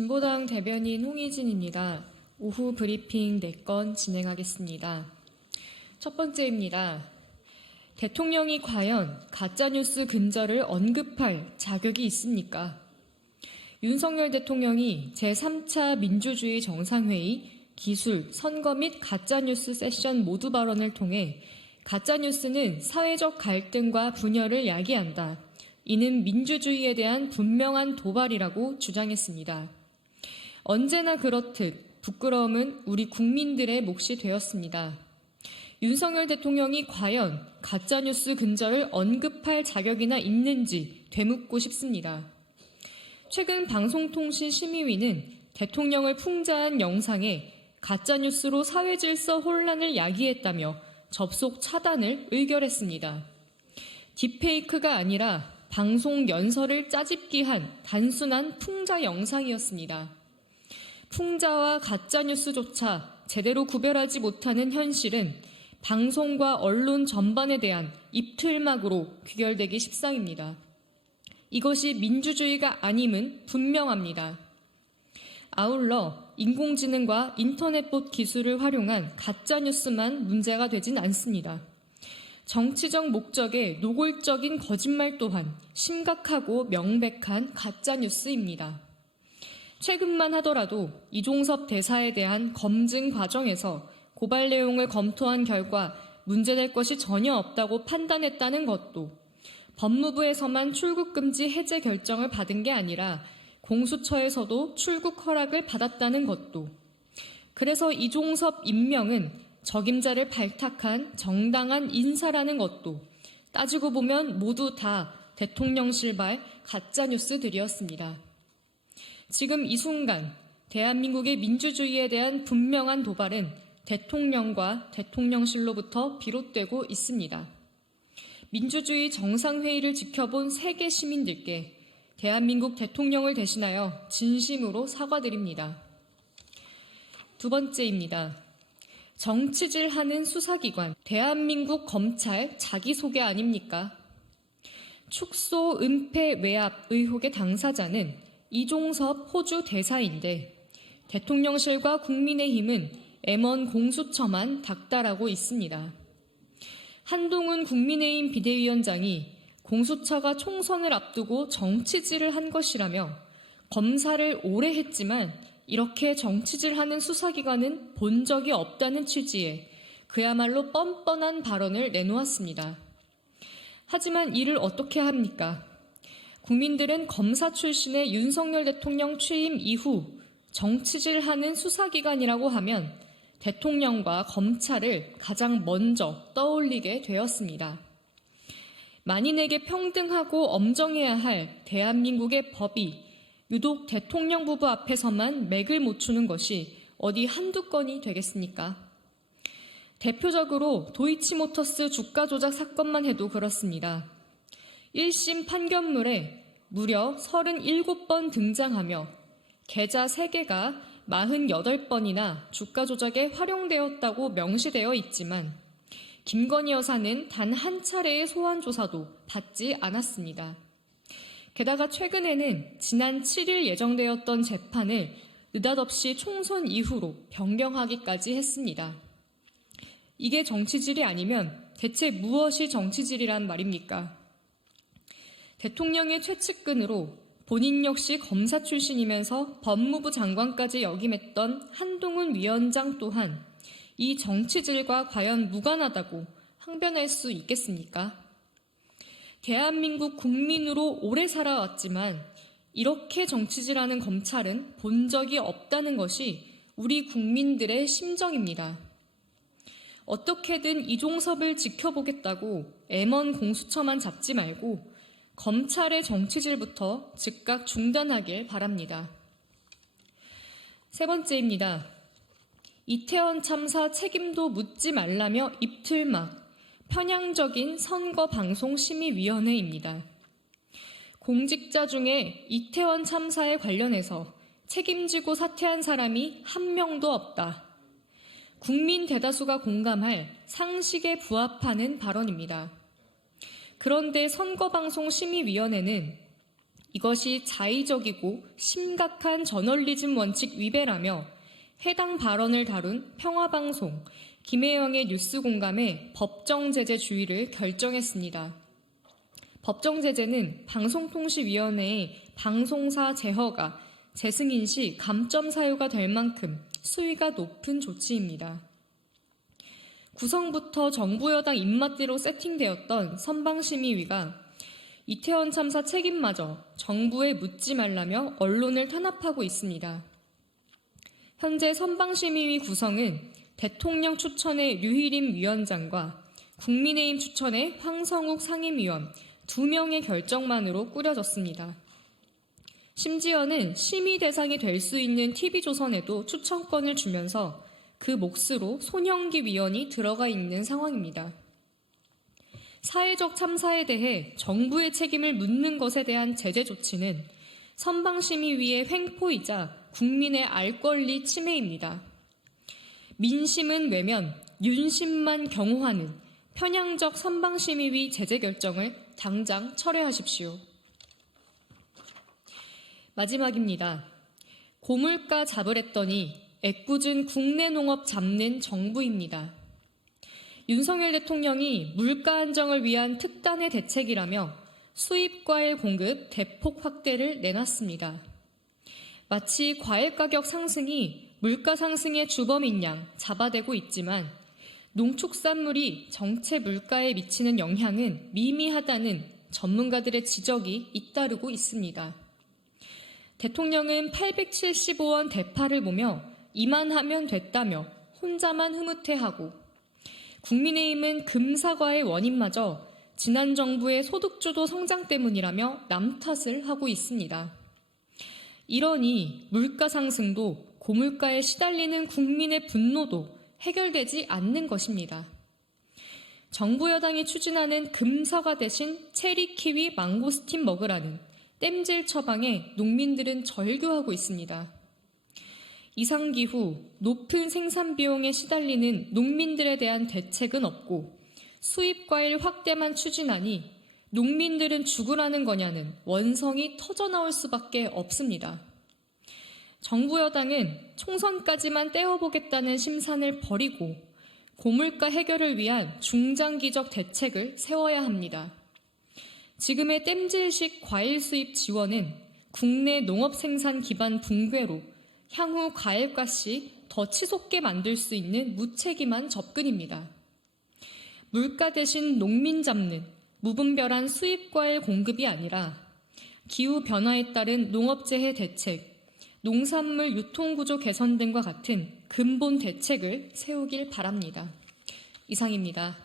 진보당 대변인 홍희진입니다. 오후 브리핑 4건 진행하겠습니다. 첫 번째입니다. 대통령이 과연 가짜뉴스 근절을 언급할 자격이 있습니까? 윤석열 대통령이 제3차 민주주의 정상회의, 기술, 선거 및 가짜뉴스 세션 모두 발언을 통해 가짜뉴스는 사회적 갈등과 분열을 야기한다. 이는 민주주의에 대한 분명한 도발이라고 주장했습니다. 언제나 그렇듯 부끄러움은 우리 국민들의 몫이 되었습니다. 윤석열 대통령이 과연 가짜뉴스 근절을 언급할 자격이나 있는지 되묻고 싶습니다. 최근 방송통신심의위는 대통령을 풍자한 영상에 가짜뉴스로 사회질서 혼란을 야기했다며 접속 차단을 의결했습니다. 딥페이크가 아니라 방송 연설을 짜집기한 단순한 풍자 영상이었습니다. 풍자와 가짜뉴스조차 제대로 구별하지 못하는 현실은 방송과 언론 전반에 대한 입틀막으로 귀결되기 십상입니다. 이것이 민주주의가 아님은 분명합니다. 아울러 인공지능과 인터넷봇 기술을 활용한 가짜뉴스만 문제가 되진 않습니다. 정치적 목적의 노골적인 거짓말 또한 심각하고 명백한 가짜뉴스입니다. 최근만 하더라도 이종섭 대사에 대한 검증 과정에서 고발 내용을 검토한 결과 문제될 것이 전혀 없다고 판단했다는 것도 법무부에서만 출국금지 해제 결정을 받은 게 아니라 공수처에서도 출국 허락을 받았다는 것도 그래서 이종섭 임명은 적임자를 발탁한 정당한 인사라는 것도 따지고 보면 모두 다 대통령실발 가짜뉴스들이었습니다. 지금 이 순간 대한민국의 민주주의에 대한 분명한 도발은 대통령과 대통령실로부터 비롯되고 있습니다. 민주주의 정상회의를 지켜본 세계 시민들께 대한민국 대통령을 대신하여 진심으로 사과드립니다. 두 번째입니다. 정치질하는 수사기관, 대한민국 검찰 자기소개 아닙니까? 축소, 은폐, 외압 의혹의 당사자는 이종섭 호주 대사인데 대통령실과 국민의힘은 M1 공수처만 닥달하고 있습니다. 한동훈 국민의힘 비대위원장이 공수처가 총선을 앞두고 정치질을 한 것이라며 검사를 오래 했지만 이렇게 정치질하는 수사기관은 본 적이 없다는 취지의 그야말로 뻔뻔한 발언을 내놓았습니다. 하지만 이를 어떻게 합니까? 국민들은 검사 출신의 윤석열 대통령 취임 이후 정치질하는 수사기관이라고 하면 대통령과 검찰을 가장 먼저 떠올리게 되었습니다. 만인에게 평등하고 엄정해야 할 대한민국의 법이 유독 대통령 부부 앞에서만 맥을 못 추는 것이 어디 한두 건이 되겠습니까? 대표적으로 도이치모터스 주가 조작 사건만 해도 그렇습니다. 1심 판결문에 무려 37번 등장하며 계좌 3개가 48번이나 주가 조작에 활용되었다고 명시되어 있지만 김건희 여사는 단 한 차례의 소환 조사도 받지 않았습니다. 게다가 최근에는 지난 7일 예정되었던 재판을 느닷없이 총선 이후로 변경하기까지 했습니다. 이게 정치질이 아니면 대체 무엇이 정치질이란 말입니까? 대통령의 최측근으로 본인 역시 검사 출신이면서 법무부 장관까지 역임했던 한동훈 위원장 또한 이 정치질과 과연 무관하다고 항변할 수 있겠습니까? 대한민국 국민으로 오래 살아왔지만 이렇게 정치질하는 검찰은 본 적이 없다는 것이 우리 국민들의 심정입니다. 어떻게든 이종섭을 지켜보겠다고 M1 공수처만 잡지 말고 검찰의 정치질부터 즉각 중단하길 바랍니다. 세 번째입니다. 이태원 참사 책임도 묻지 말라며 입틀막, 편향적인 선거방송심의위원회입니다. 공직자 중에 이태원 참사에 관련해서 책임지고 사퇴한 사람이 한 명도 없다. 국민 대다수가 공감할 상식에 부합하는 발언입니다. 그런데 선거방송심의위원회는 이것이 자의적이고 심각한 저널리즘 원칙 위배라며 해당 발언을 다룬 평화방송 김혜영의 뉴스공감의 법정 제재 주의를 결정했습니다. 법정 제재는 방송통신위원회의 방송사 제허가 재승인 시 감점 사유가 될 만큼 수위가 높은 조치입니다. 구성부터 정부 여당 입맛대로 세팅되었던 선방심의위가 이태원 참사 책임마저 정부에 묻지 말라며 언론을 탄압하고 있습니다. 현재 선방심의위 구성은 대통령 추천의 류희림 위원장과 국민의힘 추천의 황성욱 상임위원 2명의 결정만으로 꾸려졌습니다. 심지어는 심의 대상이 될 수 있는 TV조선에도 추천권을 주면서 그 몫으로 손영기 위원이 들어가 있는 상황입니다. 사회적 참사에 대해 정부의 책임을 묻는 것에 대한 제재 조치는 선방심의위의 횡포이자 국민의 알 권리 침해입니다. 민심은 외면, 윤심만 경호하는 편향적 선방심의위 제재 결정을 당장 철회하십시오. 마지막입니다. 고물가 잡으랬더니 애꿎은 국내 농업 잡는 정부입니다. 윤석열 대통령이 물가 안정을 위한 특단의 대책이라며 수입 과일 공급 대폭 확대를 내놨습니다. 마치 과일 가격 상승이 물가 상승의 주범인 양 잡아대고 있지만 농축산물이 정체 물가에 미치는 영향은 미미하다는 전문가들의 지적이 잇따르고 있습니다. 대통령은 875원 대파를 보며 이만하면 됐다며 혼자만 흐뭇해하고 국민의힘은 금사과의 원인마저 지난 정부의 소득주도 성장 때문이라며 남 탓을 하고 있습니다. 이러니 물가 상승도 고물가에 시달리는 국민의 분노도 해결되지 않는 것입니다. 정부 여당이 추진하는 금사과 대신 체리, 키위, 망고스틴 먹으라는 땜질 처방에 농민들은 절규하고 있습니다. 이상기후, 높은 생산 비용에 시달리는 농민들에 대한 대책은 없고 수입 과일 확대만 추진하니 농민들은 죽으라는 거냐는 원성이 터져나올 수밖에 없습니다. 정부 여당은 총선까지만 떼어보겠다는 심산을 버리고 고물가 해결을 위한 중장기적 대책을 세워야 합니다. 지금의 땜질식 과일 수입 지원은 국내 농업 생산 기반 붕괴로 향후 과일값이 더 치솟게 만들 수 있는 무책임한 접근입니다. 물가 대신 농민 잡는 무분별한 수입 과일 공급이 아니라 기후 변화에 따른 농업재해 대책, 농산물 유통구조 개선 등과 같은 근본 대책을 세우길 바랍니다. 이상입니다.